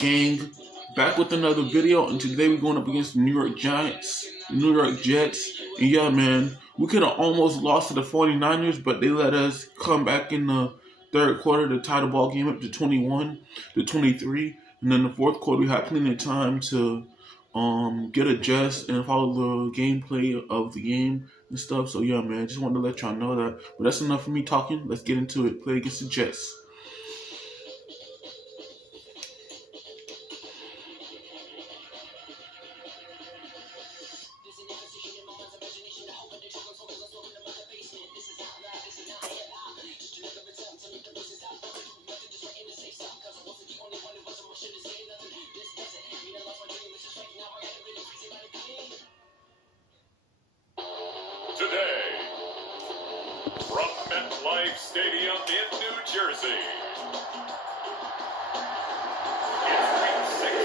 Gang, back with another video, and today we're going up against the New York Giants, the New York Jets, and yeah, man, we could have almost lost to the 49ers, but they let us come back in the third quarter to tie the ball game up to 21-23, and then the fourth quarter we had plenty of time to get adjust and follow the gameplay of the game and stuff. So yeah, man, just wanted to let y'all know that. But that's enough for me talking. Let's get into it. Play against the Jets. Today, from MetLife Stadium in New Jersey, it's Week 16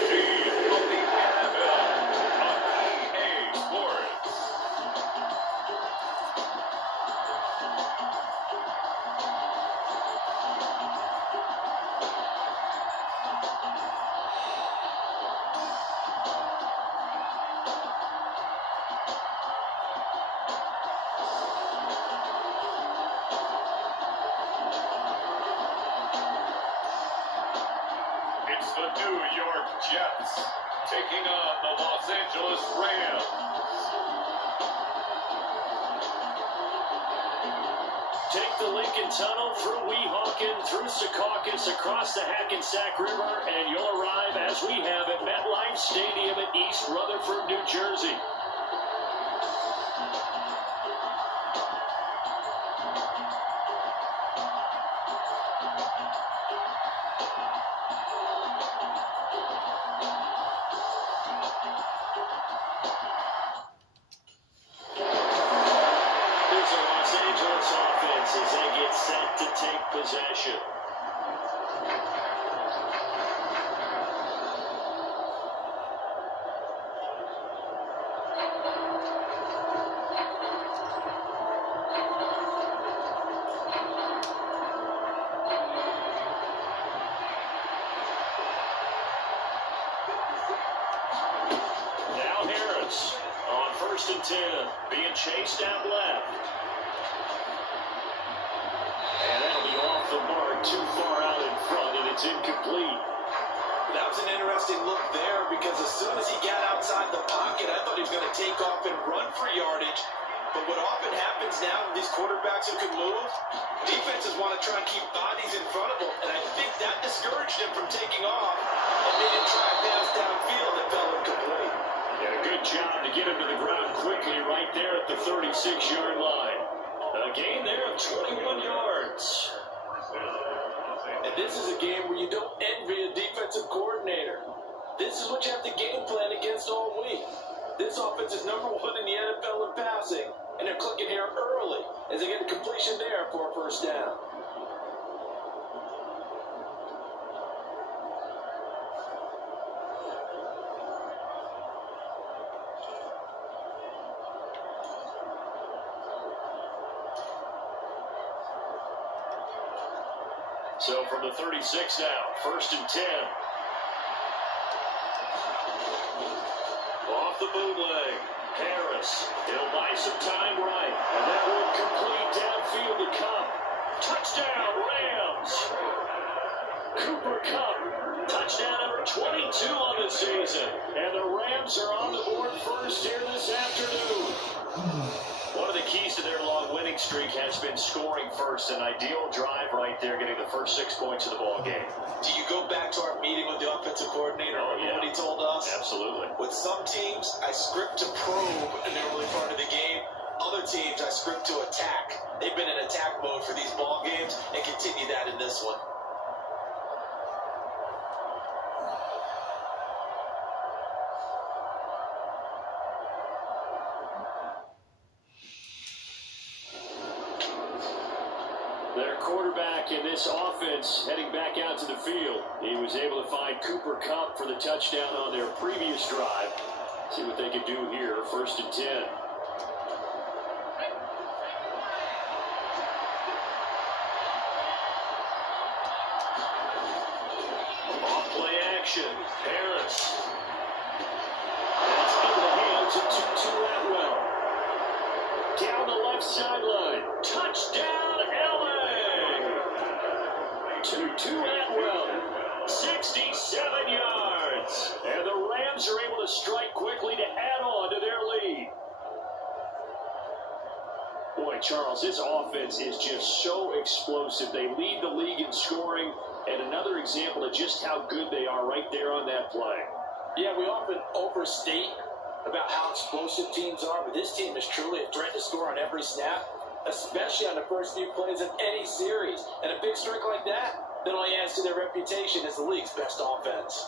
of the NFL on EA Sports. It's the New York Jets taking on the Los Angeles Rams. Take the Lincoln Tunnel through Weehawken, through Secaucus, across the Hackensack River, and you'll arrive, as we have, at MetLife Stadium in East Rutherford, New Jersey. Here's the Los Angeles offense as they get set to take possession. Now Harris on 1st and 10, being chased out left. And that'll be off the mark, too far out in front, and it's incomplete. That was an interesting look there because as soon as he got outside the pocket, I thought he was going to take off and run for yardage. But what often happens now with these quarterbacks who can move, defenses want to try and keep bodies in front of them, and I think that discouraged him from taking off and made him try a pass downfield that fell incomplete. And a good job to get him to the ground quickly right there at the 36-yard line. A gain there of 21 yards. And this is a game where you don't envy a defensive coordinator. This is what you have to game plan against all week. This offense is number one in the NFL in passing, and they're clicking here early as they get a completion there for a first down. So from the 36 now, 1st and 10. Off the bootleg, Harris. He'll buy some time right. And that one complete downfield to Cup. Touchdown, Rams. Cooper Cup, touchdown number 22 on the season. And the Rams are on the board first here this afternoon. One of the keys to their long winning streak has been scoring first. An ideal drive right there, getting the first 6 points of the ball game. Do you go back to our meeting with the offensive coordinator? Oh, yeah. What he told us? Absolutely. With some teams, I script to probe in the early part of the game. Other teams, I script to attack. They've been in attack mode for these ball games and continue that in this one. Their quarterback in this offense heading back out to the field. He was able to find Cooper Kupp for the touchdown on their previous drive. See what they can do here, 1st and 10. Off play action. Harris. That's into the hands of Tutu Atwell. Down the left sideline. Touchdown, LA! Tutu Atwell, 67 yards. And the Rams are able to strike quickly to add on to their lead. Boy, Charles, this offense is just so explosive. They lead the league in scoring, and another example of just how good they are right there on that play. Yeah, we often overstate about how explosive teams are, but this team is truly a threat to score on every snap, especially on the first few plays of any series. And a big strike like that only adds to their reputation as the league's best offense.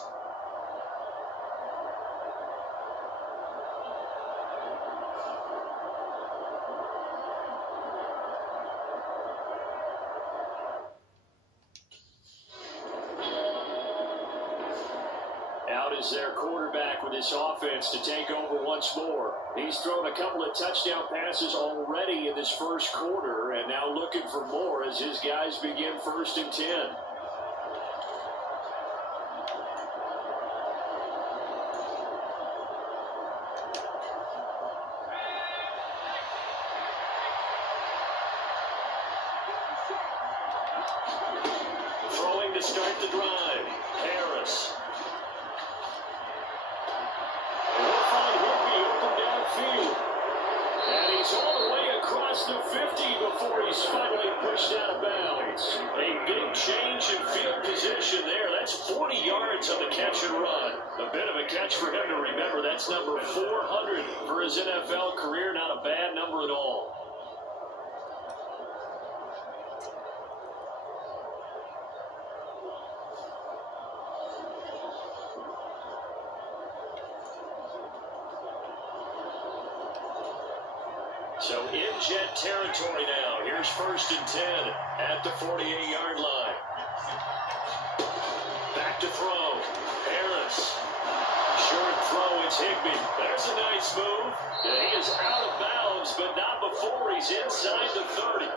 Out is their quarterback with his offense to take over once more. He's thrown a couple of touchdown passes already in this first quarter, and now looking for more as his guys begin 1st and 10. Throwing to start the drive. Harris. And he's all the way across the 50 before he's finally pushed out of bounds. A big change in field position there. That's 40 yards on the catch and run. A bit of a catch for him to remember. That's number 400 for his NFL career. Not a bad number at all. So in Jet territory now. Here's 1st and 10 at the 48-yard line. Back to throw. Harris. Short throw. It's Higbee. There's a nice move. He is out of bounds, but not before he's inside the 30.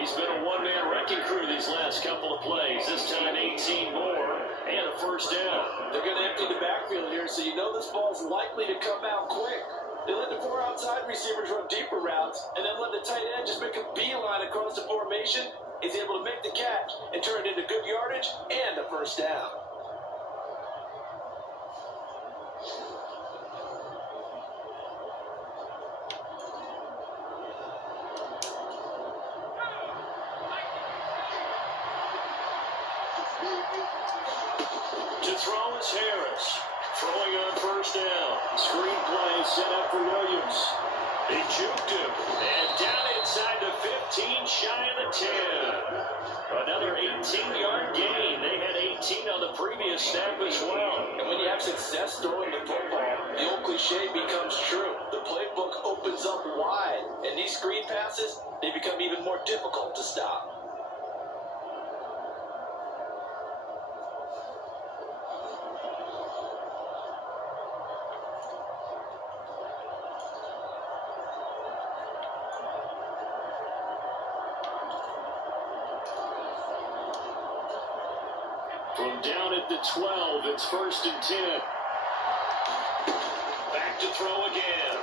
He's been a one-man wrecking crew these last couple of plays. This time 18 more and a 1st down. They're going to empty the backfield here, so you know this ball's likely to come out quick. They let the 4 outside receivers run deeper routes, and then let the tight end just make a beeline across the formation. He's able to make the catch and turn it into good yardage and a 1st down. To throw is Harris. Throwing on 1st down. Screen play set up for Williams. He juked him. And down inside the 15, shy of the 10. Another 18-yard gain. They had 18 on the previous snap as well. And when you have success throwing the football, the old cliche becomes true. The playbook opens up wide. And these screen passes, they become even more difficult to stop. From down at the 12, it's 1st and 10. Back to throw again.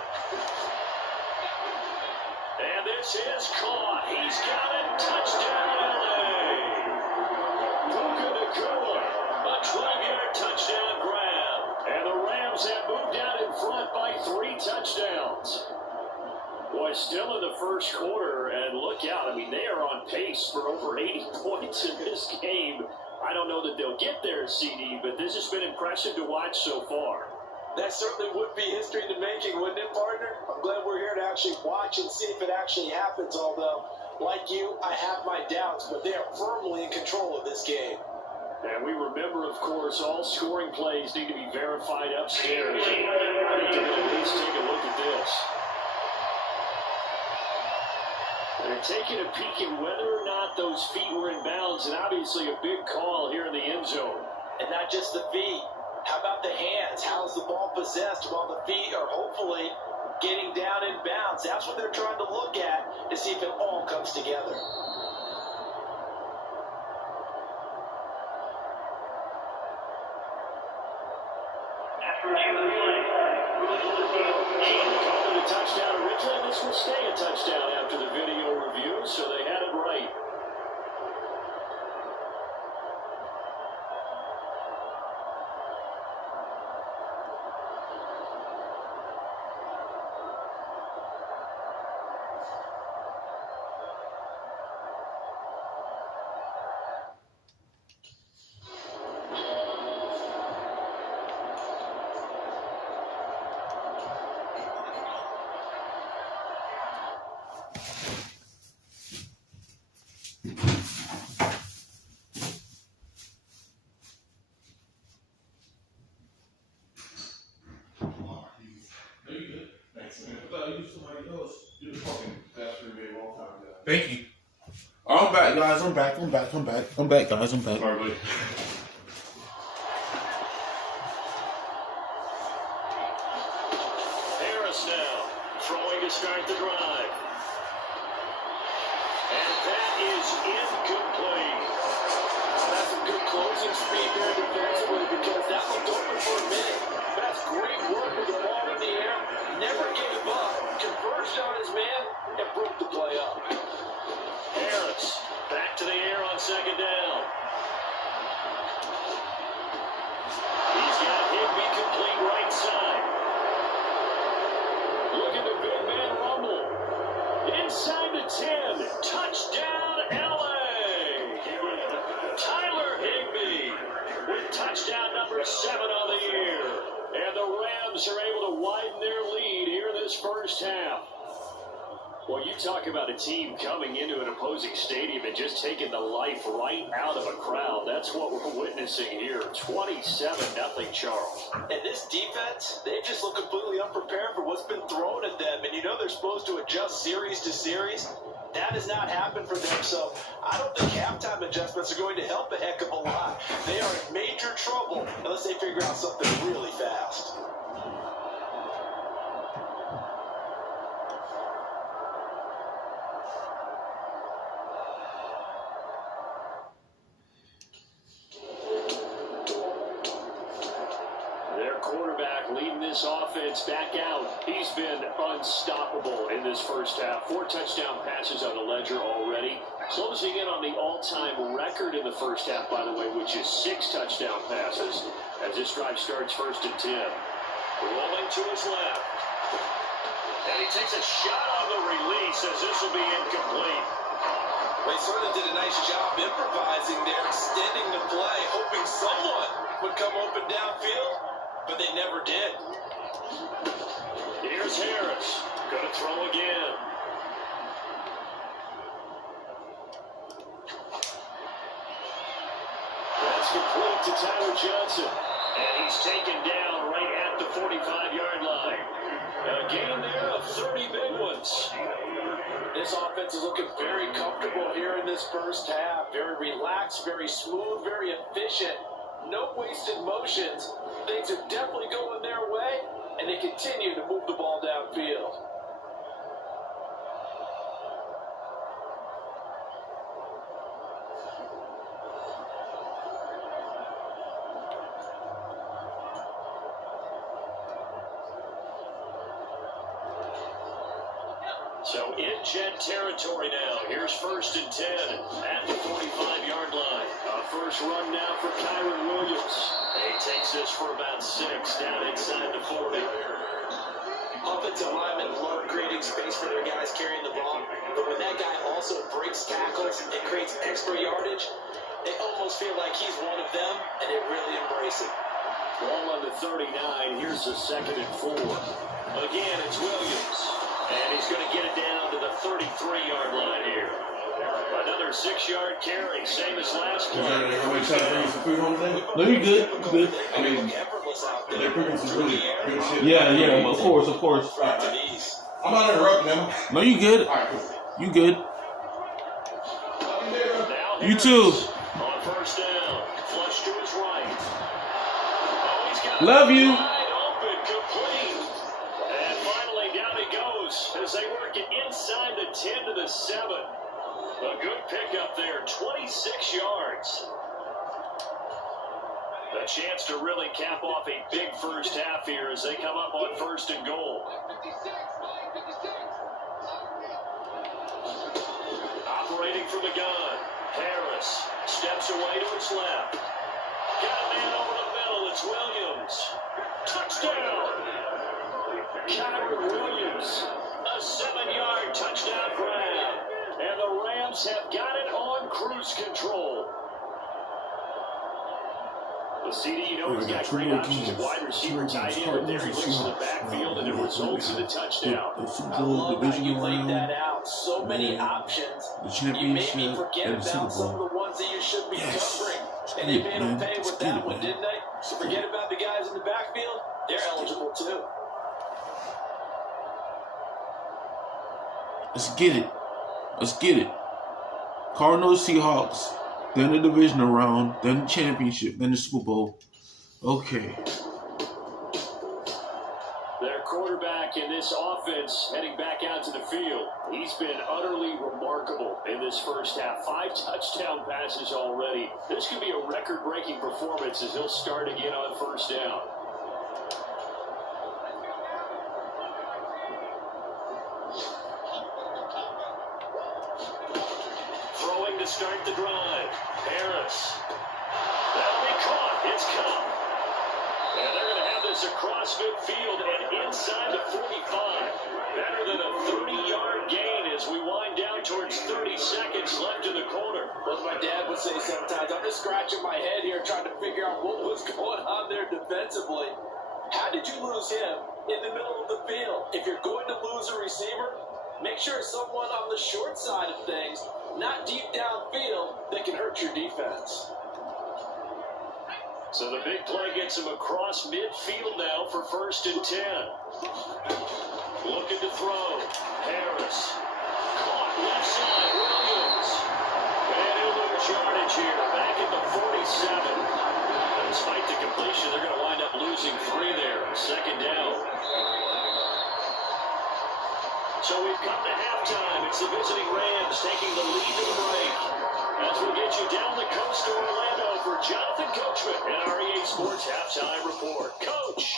And this is caught. He's got it. Touchdown, LA. Puka Nacua. A 12-yard touchdown grab. And the Rams have moved out in front by 3 touchdowns. Boy, still in the first quarter, and look out. I mean, they are on pace for over 80 points in this game. I don't know that they'll get there, CD, but this has been impressive to watch so far. That certainly would be history in the making, wouldn't it, partner? I'm glad we're here to actually watch and see if it actually happens, although, like you, I have my doubts, but they are firmly in control of this game. And we remember, of course, all scoring plays need to be verified upstairs. I think they're going to at least take a look at this. They're taking a peek at whether or not those feet were in bounds, and obviously a big call here in the end zone. And not just the feet. How about the hands? How's the ball possessed while the feet are hopefully getting down in bounds? That's what they're trying to look at to see if it all comes together. Called it a touchdown originally. This will stay a touchdown after the video review, so they had it right. Thank you. I'm back, guys. I'm back, guys. I'm back. Sorry, buddy. Harris now throwing to start the drive. And that is incomplete. That's some good closing speed there defensively because that looked open for a minute. That's great work with the ball in the air. Never gave up. Converged on his man and broke the play up. Harris back to the air on second down. He's got Higbee complete right side. Look at the big man rumble. Inside the 10. Touchdown, LA. Tyler Higbee with touchdown number 7 on the year. And the Rams are able to widen their lead here in this first half. Well, you talk about a team coming into an opposing stadium and just taking the life right out of a crowd. That's what we're witnessing here. 27-0, Charles. And this defense, they just look completely unprepared for what's been thrown at them. And you know they're supposed to adjust series to series. That has not happened for them, so I don't think halftime adjustments are going to help a heck of a lot. They are in major trouble unless they figure out something really fast. Quarterback leading this offense back out. He's been unstoppable in this first half. 4 touchdown passes on the ledger already. Closing in on the all-time record in the first half, by the way, which is 6 touchdown passes as this drive starts 1st and 10. Rolling to his left. And he takes a shot on the release as this will be incomplete. Well, he sort of did a nice job improvising there, extending the play, hoping someone would come open downfield. But they never did. Here's Harris. Going to throw again. That's complete to Tyler Johnson. And he's taken down right at the 45-yard line. A gain there of 30 big ones. This offense is looking very comfortable here in this first half. Very relaxed, very smooth, very efficient. No wasted motions. Things are definitely going their way, and they continue to move the ball downfield. So in Jet territory now. Here's 1st and 10 at the 45-yard line. First run now for Kyron Williams. He takes this for about 6 down inside the 40. Offensive linemen love creating space for their guys carrying the ball, but when that guy also breaks tackles and creates extra yardage, they almost feel like he's one of them, and they really embrace it. Ball on the 39. Here's the 2nd and 4. Again, it's Williams. And he's going to get it down to the 33-yard line here. Another 6-yard carry, same as last play. How many times bring some food home today? No, you're good. You're good. I mean, they're bringing some really good shit. Yeah, of course. I'm not interrupting them. No, you good. All right, cool. You good. Now You too. on 1st down, flush to his right. Oh, he's got Love you. wide open, complete. And finally down he goes as they work it inside the 10 to the 7. A good pickup there, 26 yards. A chance to really cap off a big first half here as they come up on 1st and goal. Operating from the gun. Harris steps away to his left. Got a man over the middle. It's Williams. Touchdown! Kyron Williams. A 7-yard touchdown grab. And the Rams have got it on cruise control. The CD, you know, he's got great options at wide receiver, tight end, but there he looks in the backfield, and it results in a touchdown. I love how you laid that out. So many options. You made me forget about some of the ones that you should be covering. And they made them pay with that one, didn't they? So forget about the guys in the backfield. They're eligible too. Let's get it. Let's get it. Cardinals, Seahawks, then the divisional round, then the championship, then the Super Bowl. Okay. Their quarterback in this offense heading back out to the field. He's been utterly remarkable in this first half. 5 touchdown passes already. This could be a record-breaking performance as he'll start again on 1st down. Throwing to start the drive. Harris. That'll be caught. It's caught. And they're going to have this across midfield and inside the 45. Better than a 30-yard gain as we wind down towards 30 seconds left in the quarter. As my dad would say sometimes, I'm just scratching my head here trying to figure out what was going on there defensively. How did you lose him in the middle of the field? If you're going to lose a receiver, make sure it's someone on the short side of things, not deep downfield, that can hurt your defense. So the big play gets him across midfield now for 1st and 10. Looking to throw. Harris. Caught left side. Williams. And he'll lose yardage here. Back at the 47. And despite the completion, they're going to wind up losing 3 there. 2nd down. So we've come to halftime. It's the visiting Rams taking the lead to the break. As we get you down the coast to Orlando for Jonathan Coachman and our EA Sports Halftime Report. Coach!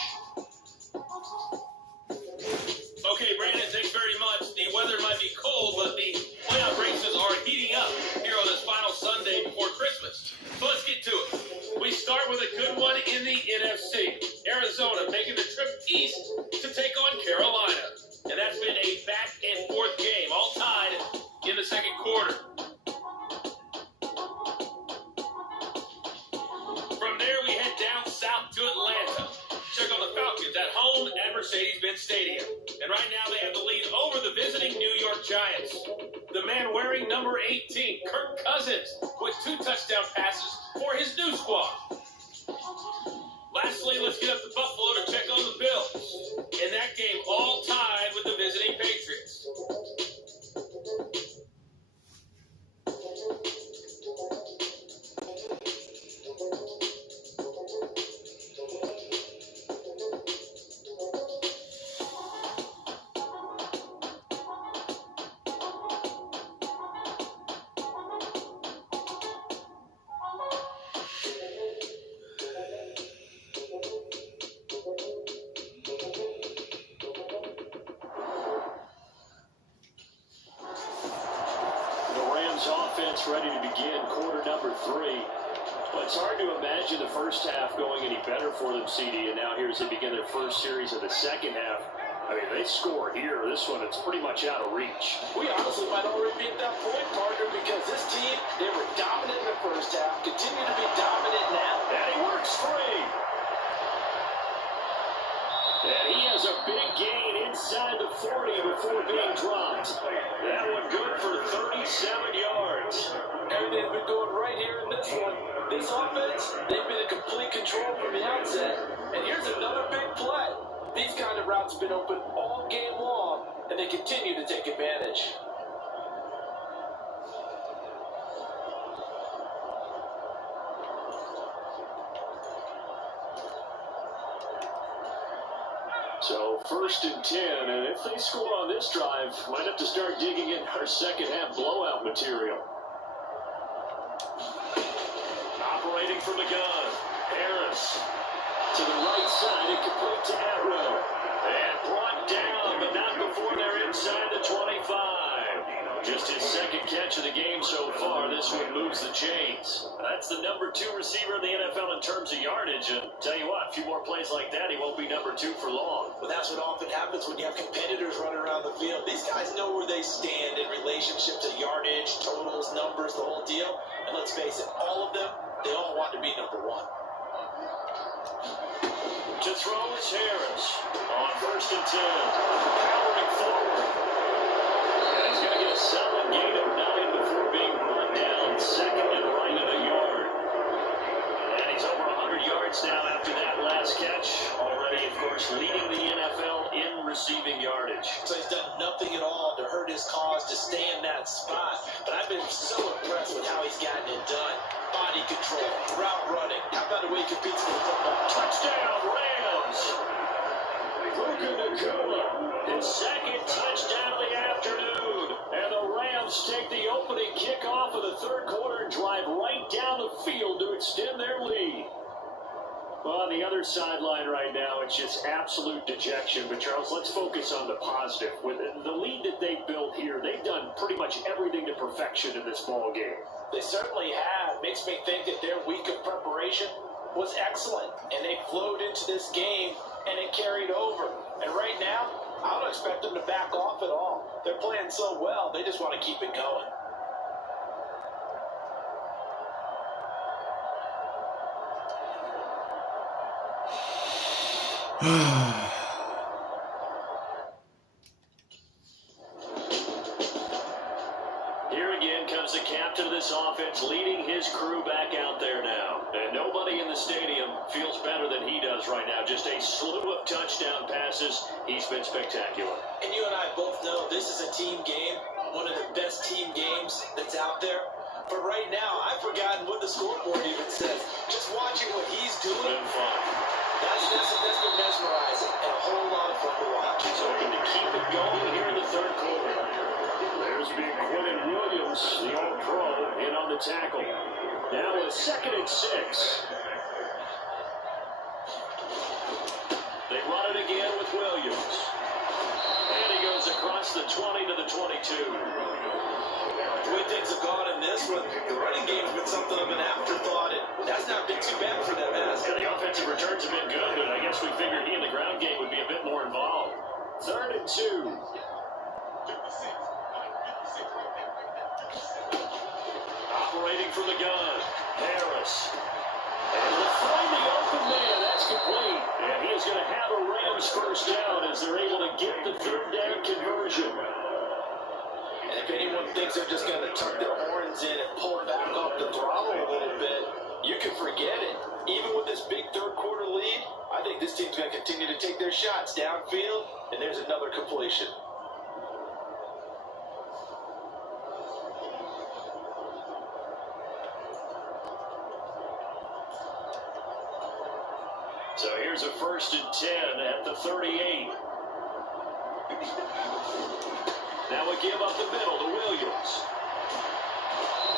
Okay, Brandon, thanks very much. The weather might be cold, but the playoff races are heating up here on this final Sunday before Christmas. So let's get to it. We start with a good one in the NFC. Arizona making the trip east to take on Carolina. And that's been a back-and-forth game, all tied in the 2nd quarter. From there, we head down south to Atlanta. Check on the Falcons at home at Mercedes-Benz Stadium. And right now, they have the lead over the visiting New York Giants. The man wearing number 18, Kirk Cousins, with 2 touchdown passes for his new squad. Lastly, let's get up to Buffalo to check on the Bills. In that game, all tied with the visiting Patriots. Offense ready to begin quarter number 3. Well, it's hard to imagine the first half going any better for them, CD, and now here as they begin their first series of the second half. I mean, they score here. This one, it's pretty much out of reach. We honestly might already be at that point, partner, because this team, they were dominant in the first half, continue to be dominant now. And he works free. And he has a big gain inside the 40 before being dropped. That one good for 37 yards. Everything's been going right here in this one. This offense, they've been in complete control from the outset. And here's another big play. These kind of routes have been open all game long, and they continue to take advantage. So 1st and 10, and if they score on this drive, might have to start digging in our second half blowout material. Operating from the gun, Harris to the right side and complete to Arrow. And brought down, but not before they're inside the 25. Just his second catch of the game so far. This one moves the chains. That's the number 2 receiver in the NFL in terms of yardage. And tell you what, a few more plays like that, he won't be number 2 for long. Well, that's what often happens when you have competitors running around the field. These guys know where they stand in relationship to yardage, totals, numbers, the whole deal. And let's face it, all of them, they all want to be number 1. To throw is Harris on 1st and 10. Powering forward. And he's going to get a solid gain of 9 before being brought down. Second and right at a yard. And he's over 100 yards now after that last catch. Already, of course, leading the NFL in receiving yardage. So he's done nothing at all to hurt his cause, to stay in that spot. But I've been so impressed with how he's gotten it done. Body control, route running. How about the way he competes for the football? Touchdown, Rams! Puka Nacua, his second touchdown of the afternoon. And the Rams take the opening kickoff of the third quarter and drive right down the field to extend their lead. Well, on the other sideline right now, it's just absolute dejection. But, Charles, let's focus on the positive. With the lead that they've built here, they've done pretty much everything to perfection in this ball game. They certainly have. Makes me think that their week of preparation was excellent. And they flowed into this game, and it carried over. And right now, I don't expect them to back off at all. They're playing so well, they just want to keep it going. Here again comes the captain of this offense, leading his crew back out there now. And nobody in the stadium feels better than he does right now. Just a slew of touchdown passes. He's been spectacular. And you and I both know this is a team game, one of the best team games that's out there. But right now, I've forgotten what the scoreboard even says. Just watching what he's doing, Been fun. that's been mesmerizing and a whole lot of fun to watch. He's hoping to keep it going here in the third quarter. There's big Quentin Williams, the All-Pro, in on the tackle. Now a 2nd and 6. They run it again with Williams. And he goes across the 20 to the 22. The way things have gone in this one, the running game's been something of an afterthought, and that's not been too bad for them, has it? Yeah, the offensive returns have been good, but I guess we figured he in the ground game would be a bit more involved. 3rd and 2. Operating from the gun, Harris. And to find the open man, that's complete. And he is going to have a Rams first down as they're able to get the 3rd down conversion. And if anyone thinks they're just going to tuck their horns in and pull back off the throttle a little bit, you can forget it. Even with this big third quarter lead, I think this team's going to continue to take their shots downfield, and there's another completion. So here's a 1st and 10 at the 38. Now a give up the middle to Williams.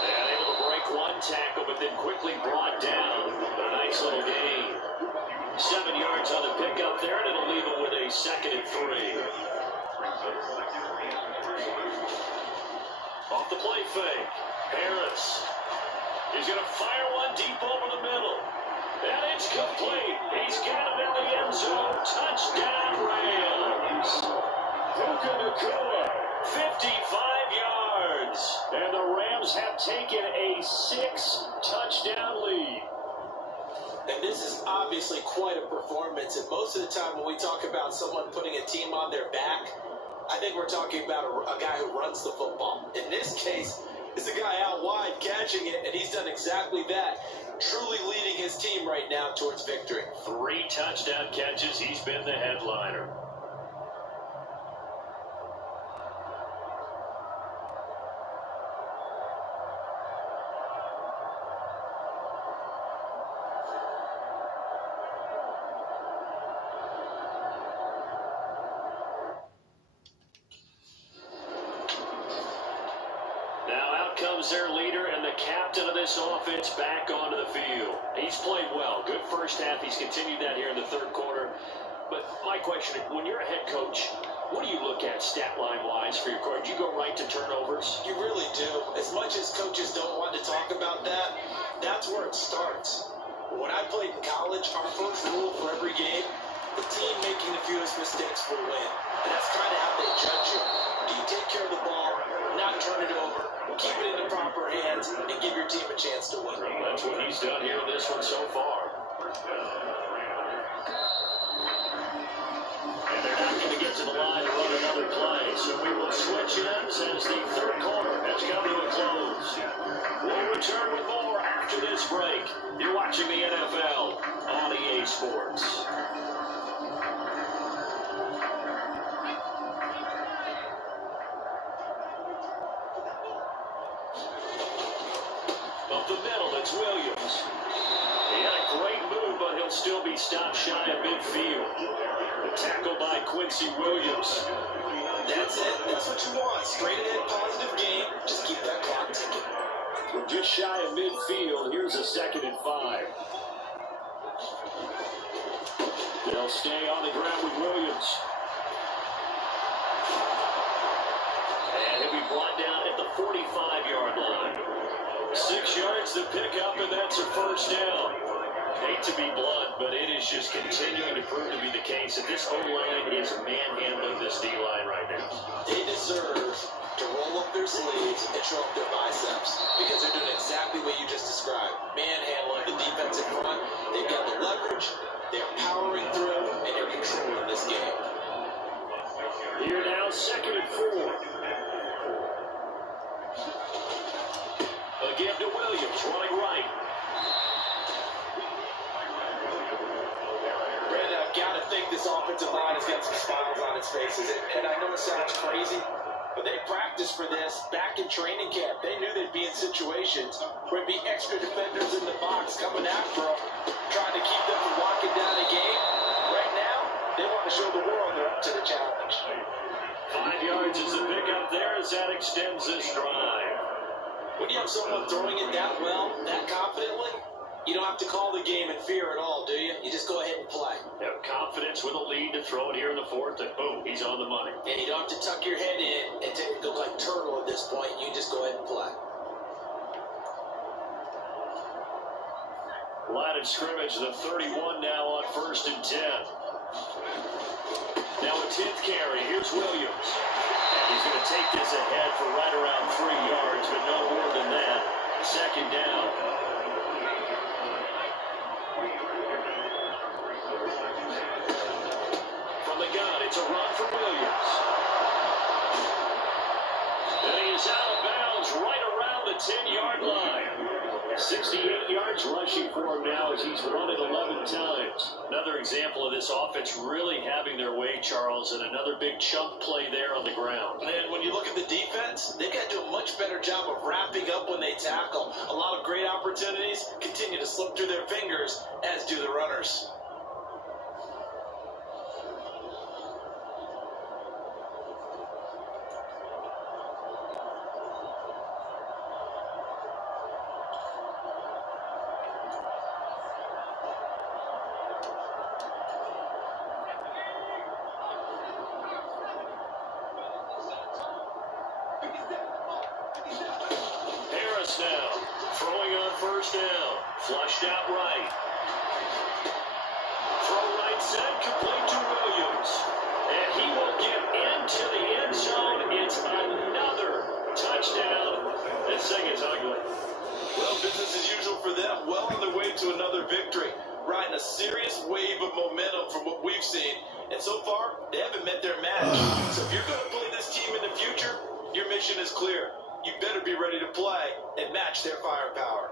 And able to break one tackle, but then quickly brought down. But a nice little gain. 7 yards on the pickup there, and it'll leave him with a 2nd and 3. Off the play fake. Harris. He's going to fire one deep over the middle. And it's complete. He's got it in the end zone. Touchdown, Rams. Puka Nacua, 55 yards. And the Rams have taken a 6-touchdown lead. And this is obviously quite a performance. And most of the time when we talk about someone putting a team on their back, I think we're talking about a guy who runs the football. In this case, it's a guy out wide catching it, and he's done exactly that. Truly leading his team right now towards victory. 3 touchdown catches. He's been the headliner. Now out comes their leader and the captain of this offense, back onto the field. He's played well. Good first half. He's continued that here in the third quarter. But my question, when you're a head coach, what do you look at stat line-wise for your quarterback? Do you go right to turnovers? You really do. As much as coaches don't want to talk about that, that's where it starts. When I played in college, our first rule for every game, the team making the fewest mistakes will win. And that's kind of how they judge you. Do you take care of the ball, not turn it over, keep it in the proper hands, and give your team a chance to win? That's what he's done here in this one so far. And they're not going to get to the line to run another play. So we will switch ends as the third quarter has come to a close. We'll return with more after this break. You're watching the NFL on EA Sports. Up the middle, it's Williams. He had a great move, but he'll still be stopped shy of midfield. A tackle by Quincy Williams. That's it. That's what you want. Straight ahead, positive game. Just keep that clock ticking. From just shy of midfield, here's a 2nd and 5. They'll stay on the ground with Williams. And he'll be brought down at the 45-yard line. 6 yards to pick up, and that's a first down. Hate to be blunt, but it is just continuing to prove to be the case that this O-line is manhandling this D-line right now. They deserve to roll up their sleeves and show up their biceps because they're doing exactly what you just described. Manhandling the defense in front. They've got the leverage. They're powering through, and they're controlling this game. Here now, 2nd and 4. Again to Williams, running right. Brandon, I've got to think this offensive line has got some smiles on its faces. And I know it sounds crazy, but they practiced for this back in training camp. They knew they'd be in situations where it'd be extra defenders in the box coming after them, trying to keep them from locking down a game. Right now, they want to show the world they're up to the challenge. 5 yards is the pickup there as that extends this drive. When you have someone throwing it that well, that confidently, you don't have to call the game in fear at all, do you? You just go ahead and play. Have confidence with a lead to throw it here in the 4th, and boom, he's on the money. And you don't have to tuck your head in and look like turtle at this point. You just go ahead and play. Line of scrimmage, the 31 now on 1st and 10. Now a 10th carry. Here's Williams. He's going to take this ahead for right around 3 yards, but no more than that. 2nd down. From the gun, it's a run for Williams. And he is out of bounds right around the 10-yard line. 68 yards rushing for him now as he's run it 11 times. Another example of this offense really having their way, Charles, and another big chunk play there on the ground. And when you look at the defense, they've got to do a much better job of wrapping up when they tackle. A lot of great opportunities continue to slip through their fingers, as do the runners. Now, throwing on 1st down, flushed out right. Throw right side, complete to Williams. And he will get into the end zone. It's another touchdown. This thing is ugly. Well, business as usual for them. Well on their way to another victory. Riding a serious wave of momentum from what we've seen. And so far, they haven't met their match. So if you're going to play this team in the future, your mission is clear. You better be ready to play and match their firepower.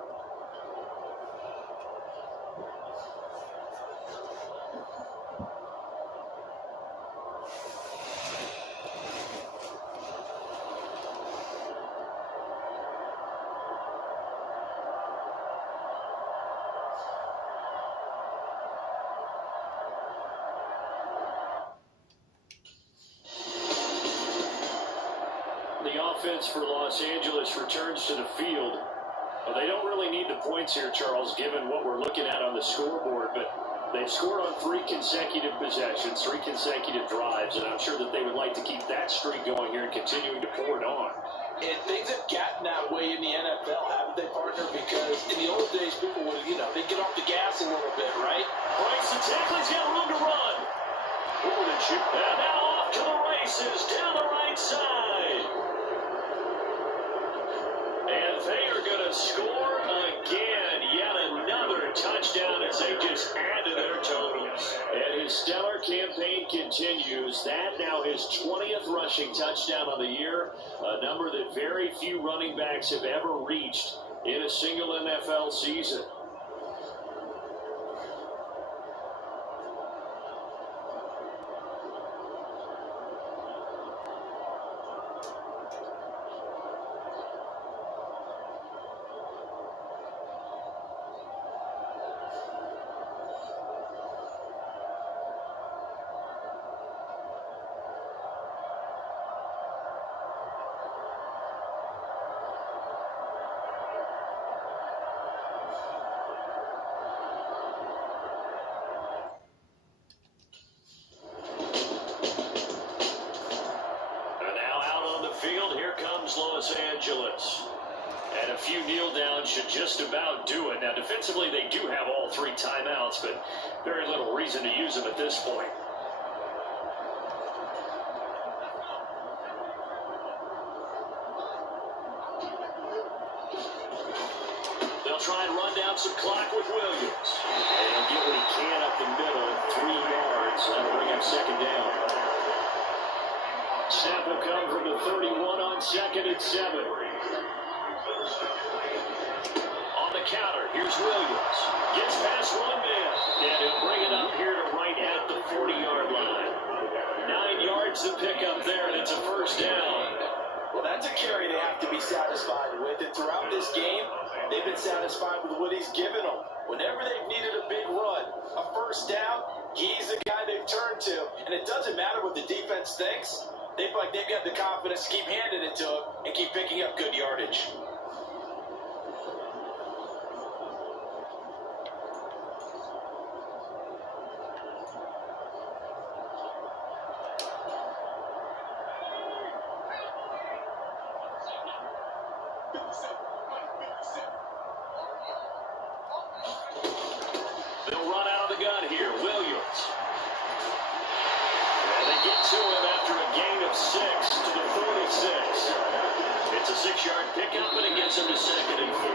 The offense for Los Angeles returns to the field. Well, they don't really need the points here, Charles, given what we're looking at on the scoreboard, but they've scored on 3 consecutive possessions, 3 consecutive drives, and I'm sure that they would like to keep that streak going here and continuing to pour it on. And things have gotten that way in the NFL, haven't they, partner? Because in the old days, people would, they'd get off the gas a little bit, right? Breaks the tackle, he's got room to run. Over the chip, and now off to the races, down the right side. And they are going to score again. Yet another touchdown as they just add to their totals. And his stellar campaign continues. That now his 20th rushing touchdown on the year, a number that very few running backs have ever reached in a single NFL season. Los Angeles. And a few kneel downs should just about do it. Now, defensively, they do have all 3 timeouts, but very little reason to use them at this point. They'll try and run down some clock with Williams. And he'll get what he can up the middle, 3 yards. That'll bring up second down. Snap will come from the 31 on 2nd and 7. On the counter, here's Williams. Gets past one man, and he'll bring it up here to right at the 40-yard line. 9 yards to pick up there, and it's a first down. Well, that's a carry they have to be satisfied with. And throughout this game, they've been satisfied with what he's given them. Whenever they've needed a big run, a first down, he's the guy they've turned to. And it doesn't matter what the defense thinks. They feel like they've got the confidence to keep handing it to him and keep picking up good yardage. They'll run out of the gun here. Williams. And they get to him after a gain of 6 to the 46. It's a 6-yard pickup, and it gets him to 2nd and 4.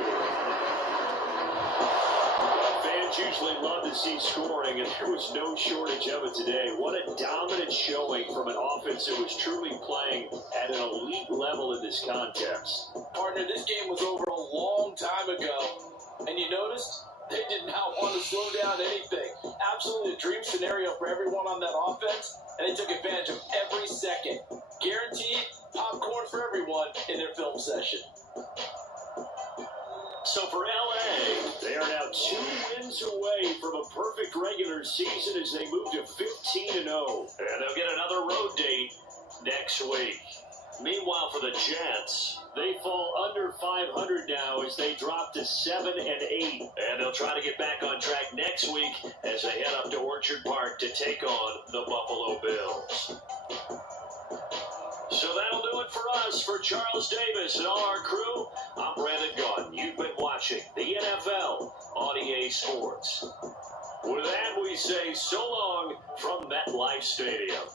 Fans usually love to see scoring, and there was no shortage of it today. What a dominant showing from an offense that was truly playing at an elite level in this contest. Partner, this game was over a long time ago, and you noticed they did not want to slow down anything. Absolutely a dream scenario for everyone on that offense, and they took advantage of every second. Guaranteed popcorn for everyone in their film session. So for LA, they are now 2 wins away from a perfect regular season as they move to 15-0. And they'll get another road date next week. Meanwhile, for the Jets, they fall under 500 now as they drop to 7-8. And they'll try to get back on track next week as they head up to Orchard Park to take on the Buffalo Bills. So that'll do it for us. For Charles Davis and all our crew, I'm Brandon Gaudin. You've been watching the NFL on EA Sports. With that, we say so long from MetLife Stadium.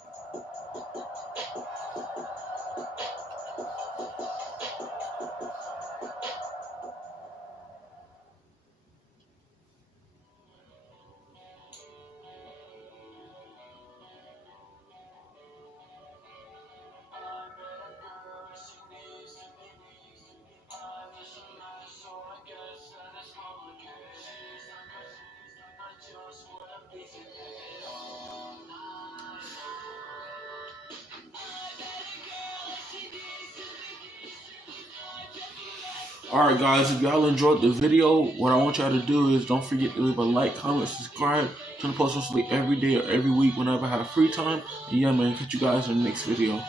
Alright guys, if y'all enjoyed the video, what I want y'all to do is don't forget to leave a like, comment, subscribe, turn the post notifications every day or every week whenever I have free time. And yeah man, catch you guys in the next video.